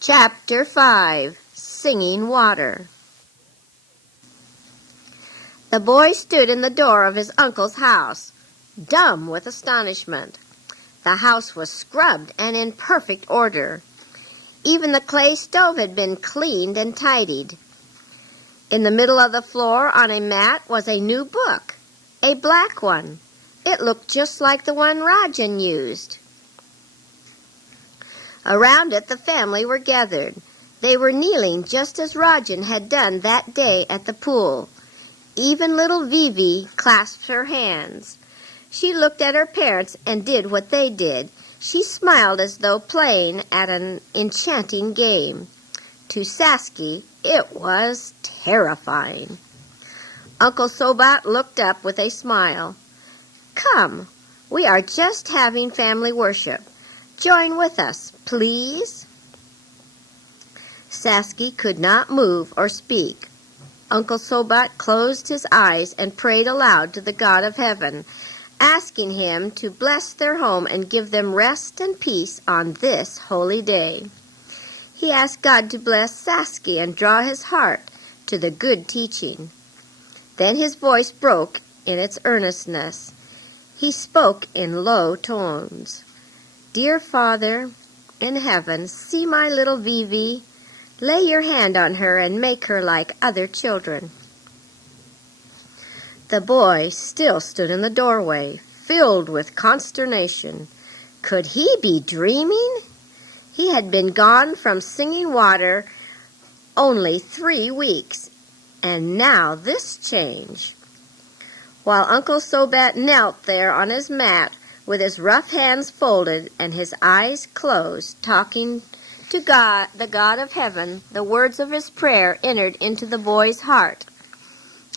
Chapter 5. Singing Water. The boy stood in the door of his uncle's house, dumb with astonishment. The house was scrubbed and in perfect order. Even the clay stove had been cleaned and tidied. In the middle of the floor on a mat was a new book, a black one. It looked just like the one Rajan used. Around it the family were gathered. They were kneeling just as Rajan had done that day at the pool. Even little Vivi clasped her hands. She looked at her parents and did what they did. She smiled as though playing at an enchanting game. To Sasky, it was terrifying. Uncle Sobat looked up with a smile. "Come, we are just having family worship. Join with us, please." Sasky could not move or speak. Uncle Sobat closed his eyes and prayed aloud to the God of heaven, asking him to bless their home and give them rest and peace on this holy day. He asked God to bless Sasky and draw his heart to the good teaching. Then his voice broke in its earnestness. He spoke in low tones. "Dear Father in heaven, see my little Vivi. Lay your hand on her and make her like other children." The boy still stood in the doorway, filled with consternation. Could he be dreaming? He had been gone from Singing Water only 3 weeks, and now this change. While Uncle Sobat knelt there on his mat, with his rough hands folded and his eyes closed, talking to God, the God of heaven, the words of his prayer entered into the boy's heart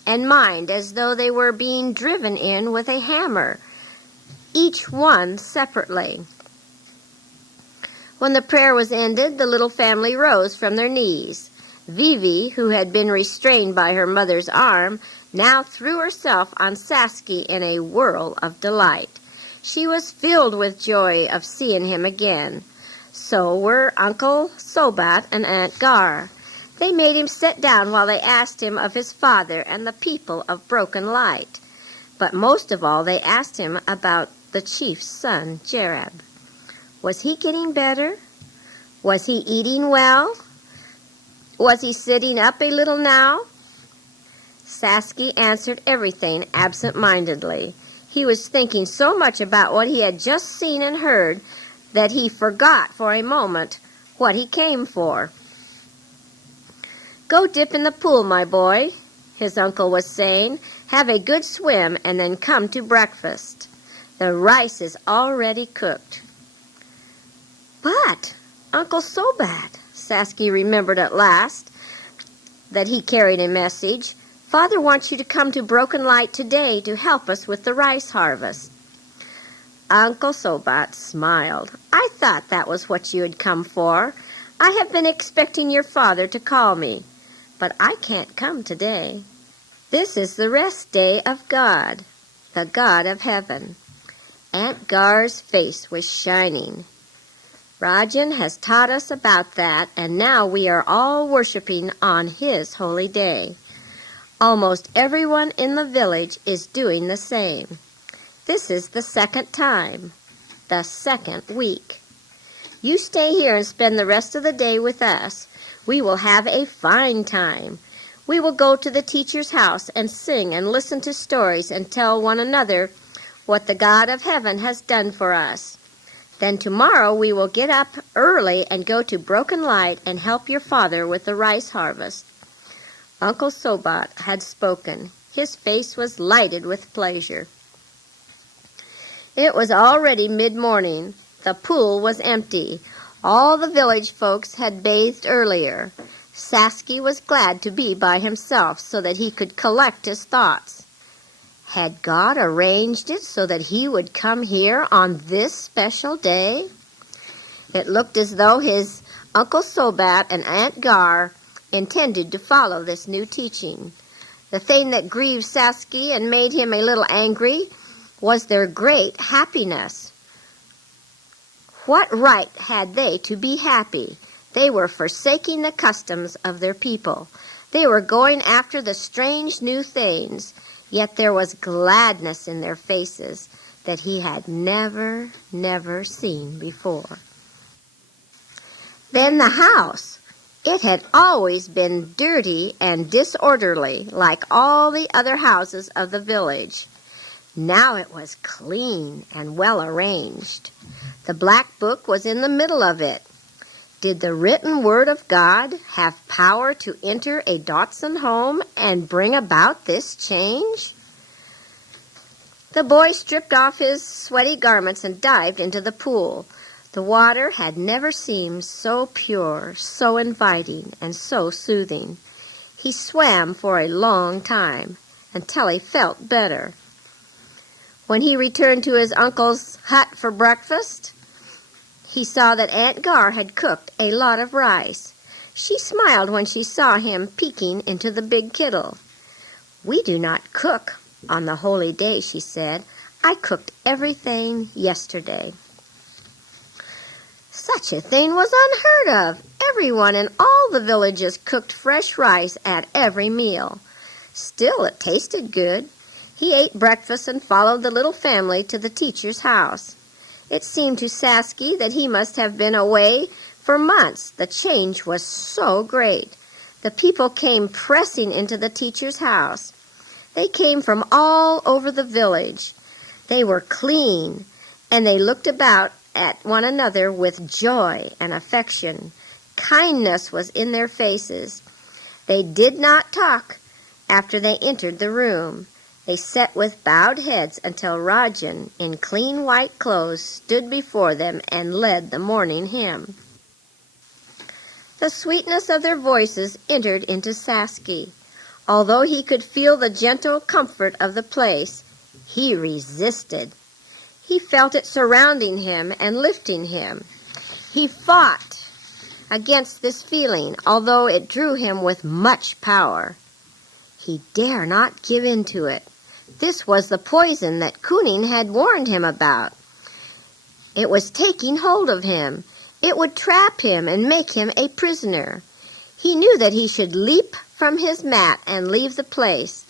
and mind as though they were being driven in with a hammer, each one separately. When the prayer was ended, the little family rose from their knees. Vivi, who had been restrained by her mother's arm, now threw herself on Sasky in a whirl of delight. She was filled with joy of seeing him again. So were Uncle Sobat and Aunt Gar. They made him sit down while they asked him of his father and the people of Broken Light. But most of all, they asked him about the chief's son, Jarab. Was he getting better? Was he eating well? Was he sitting up a little now? Sasky answered everything absent-mindedly. He was thinking so much about what he had just seen and heard that he forgot for a moment what he came for. "Go dip in the pool, my boy," his uncle was saying. "Have a good swim and then come to breakfast. The rice is already cooked." "But, Uncle Sobat," Sasky remembered at last that he carried a message, "Father wants you to come to Broken Light today to help us with the rice harvest." Uncle Sobat smiled. "I thought that was what you had come for. I have been expecting your father to call me, but I can't come today. This is the rest day of God, the God of heaven." Aunt Gar's face was shining. "Rajan has taught us about that, and now we are all worshiping on his holy day. Almost everyone in the village is doing the same. This is the second time, the second week. You stay here and spend the rest of the day with us. We will have a fine time. We will go to the teacher's house and sing and listen to stories and tell one another what the God of heaven has done for us. Then tomorrow we will get up early and go to Broken Light and help your father with the rice harvest." Uncle Sobat had spoken. His face was lighted with pleasure. It was already mid-morning. The pool was empty. All the village folks had bathed earlier. Sasky was glad to be by himself so that he could collect his thoughts. Had God arranged it so that he would come here on this special day? It looked as though his Uncle Sobat and Aunt Gar intended to follow this new teaching. The thing that grieved Sasky and made him a little angry was their great happiness. What right had they to be happy? They were forsaking the customs of their people. They were going after the strange new things, yet there was gladness in their faces that he had never seen before. Then the house. It had always been dirty and disorderly, like all the other houses of the village. Now it was clean and well arranged. The black book was in the middle of it. Did the written word of God have power to enter a Dodson home and bring about this change? The boy stripped off his sweaty garments and dived into the pool. The water had never seemed so pure, so inviting, and so soothing. He swam for a long time, until he felt better. When he returned to his uncle's hut for breakfast, he saw that Aunt Gar had cooked a lot of rice. She smiled when she saw him peeking into the big kettle. "We do not cook on the holy day," she said. "I cooked everything yesterday." Such a thing was unheard of. Everyone in all the villages cooked fresh rice at every meal. Still, it tasted good. He ate breakfast and followed the little family to the teacher's house. It seemed to Sasky that he must have been away for months. The change was so great. The people came pressing into the teacher's house. They came from all over the village. They were clean, and they looked about at one another with joy and affection. Kindness was in their faces. They did not talk after they entered the room. They sat with bowed heads until Rajan, in clean white clothes, stood before them and led the morning hymn. The sweetness of their voices entered into Sasky. Although he could feel the gentle comfort of the place, he resisted. He felt it surrounding him and lifting him. He fought against this feeling, although it drew him with much power. He dare not give in to it. This was the poison that Kuning had warned him about. It was taking hold of him. It would trap him and make him a prisoner. He knew that he should leap from his mat and leave the place,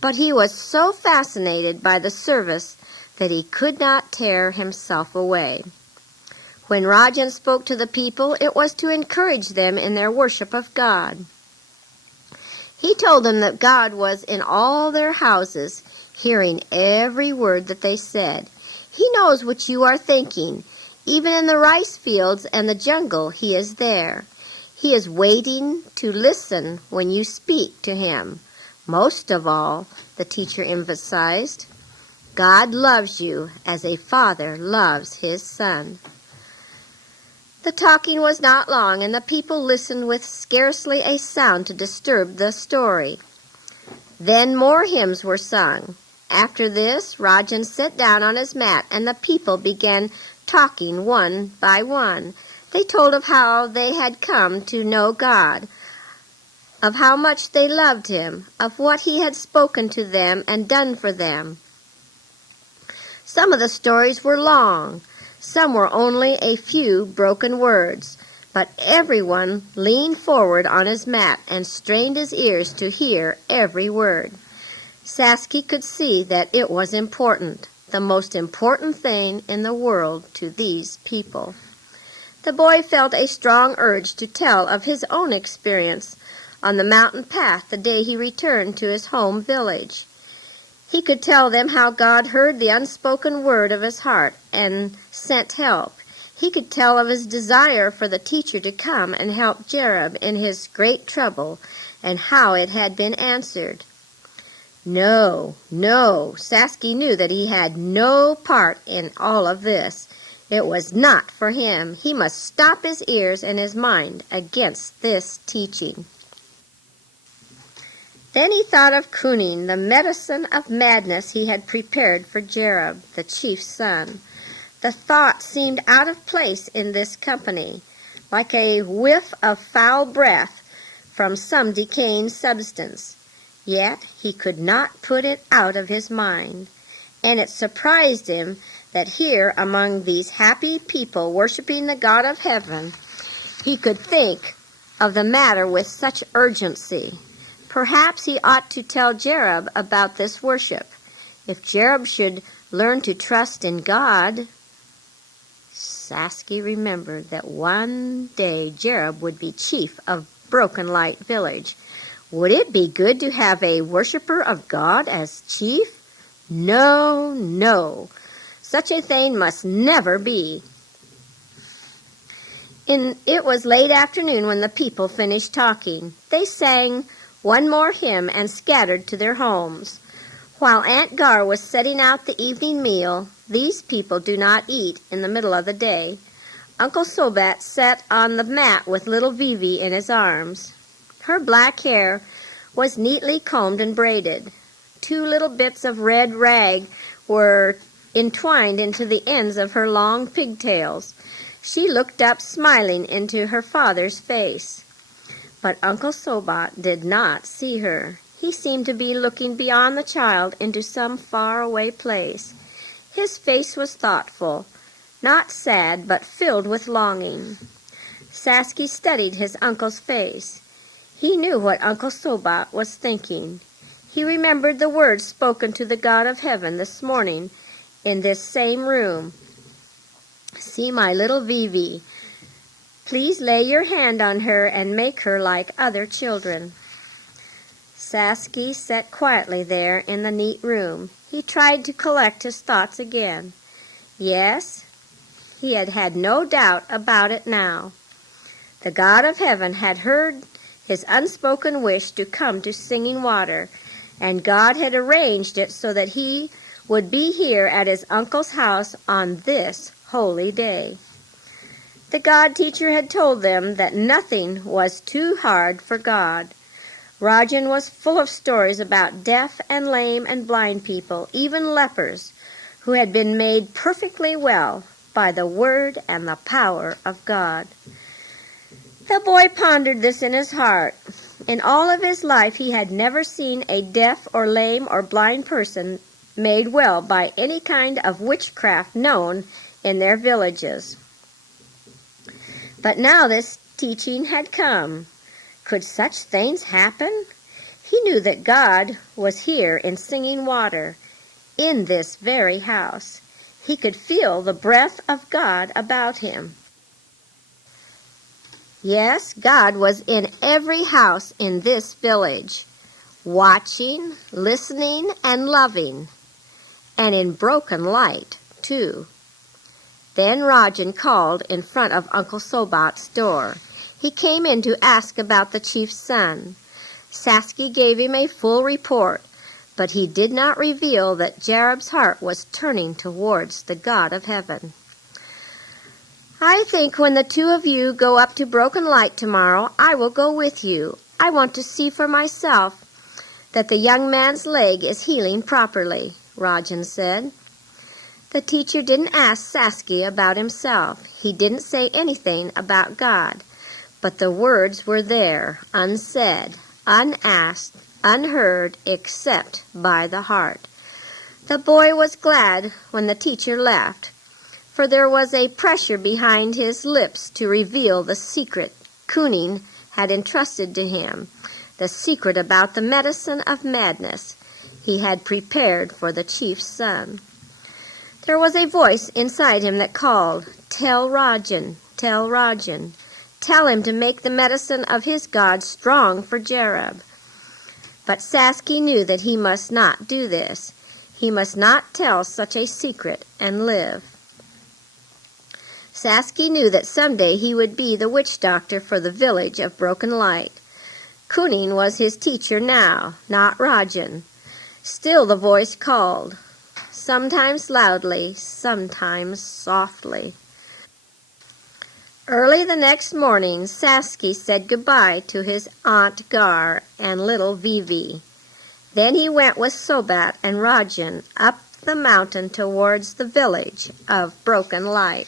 but he was so fascinated by the service that he could not tear himself away. When Rajan spoke to the people, it was to encourage them in their worship of God. He told them that God was in all their houses, hearing every word that they said. He knows what you are thinking. Even in the rice fields and the jungle, he is there. He is waiting to listen when you speak to him. Most of all, the teacher emphasized, God loves you as a father loves his son. The talking was not long, and the people listened with scarcely a sound to disturb the story. Then more hymns were sung. After this, Rajan sat down on his mat, and the people began talking one by one. They told of how they had come to know God, of how much they loved him, of what he had spoken to them and done for them. Some of the stories were long. Some were only a few broken words, but everyone leaned forward on his mat and strained his ears to hear every word. Sasky could see that it was important, the most important thing in the world to these people. The boy felt a strong urge to tell of his own experience on the mountain path the day he returned to his home village. He could tell them how God heard the unspoken word of his heart and sent help. He could tell of his desire for the teacher to come and help Jerub in his great trouble and how it had been answered. No, Sasky knew that he had no part in all of this. It was not for him. He must stop his ears and his mind against this teaching. Then he thought of Kuning, the medicine of madness he had prepared for Jerub, the chief's son. The thought seemed out of place in this company, like a whiff of foul breath from some decaying substance. Yet he could not put it out of his mind, and it surprised him that here among these happy people worshiping the God of heaven, he could think of the matter with such urgency. Perhaps he ought to tell Jerub about this worship. If Jerub should learn to trust in God. Saskia remembered that one day Jerub would be chief of Broken Light Village. Would it be good to have a worshiper of God as chief? No, no. Such a thing must never be. It was late afternoon when the people finished talking. They sang one more hymn and scattered to their homes. While Aunt Gar was setting out the evening meal, these people do not eat in the middle of the day. Uncle Sobat sat on the mat with little Vivi in his arms. Her black hair was neatly combed and braided. 2 little bits of red rag were entwined into the ends of her long pigtails. She looked up smiling into her father's face. But Uncle Sobat did not see her. He seemed to be looking beyond the child into some far-away place. His face was thoughtful, not sad, but filled with longing. Saskia studied his uncle's face. He knew what Uncle Sobat was thinking. He remembered the words spoken to the God of heaven this morning in this same room. "See my little Vivi. Please lay your hand on her and make her like other children." Saskia sat quietly there in the neat room. He tried to collect his thoughts again. Yes, he had had no doubt about it now. The God of heaven had heard his unspoken wish to come to Singing Water, and God had arranged it so that he would be here at his uncle's house on this holy day. The God teacher had told them that nothing was too hard for God. Rajan was full of stories about deaf and lame and blind people, even lepers, who had been made perfectly well by the word and the power of God. The boy pondered this in his heart. In all of his life he had never seen a deaf or lame or blind person made well by any kind of witchcraft known in their villages. But now this teaching had come. Could such things happen? He knew that God was here in Singing Water, in this very house. He could feel the breath of God about him. Yes, God was in every house in this village, watching, listening, and loving, and in Broken Light, too. Then Rajan called in front of Uncle Sobat's door. He came in to ask about the chief's son. Saskia gave him a full report, but he did not reveal that Jerub's heart was turning towards the God of heaven. "I think when the 2 of you go up to Broken Light tomorrow, I will go with you. I want to see for myself that the young man's leg is healing properly," Rajan said. The teacher didn't ask Saskia about himself. He didn't say anything about God. But the words were there, unsaid, unasked, unheard, except by the heart. The boy was glad when the teacher left, for there was a pressure behind his lips to reveal the secret Kuning had entrusted to him, the secret about the medicine of madness he had prepared for the chief's son. There was a voice inside him that called, "Tell Rajan, tell Rajan. Tell him to make the medicine of his God strong for Jerub." But Saskia knew that he must not do this. He must not tell such a secret and live. Saskia knew that someday he would be the witch doctor for the village of Broken Light. Kuning was his teacher now, not Rajan. Still the voice called, sometimes loudly, sometimes softly. Early the next morning, Saskia said goodbye to his Aunt Gar and little Vivi. Then he went with Sobat and Rajan up the mountain towards the village of Broken Light.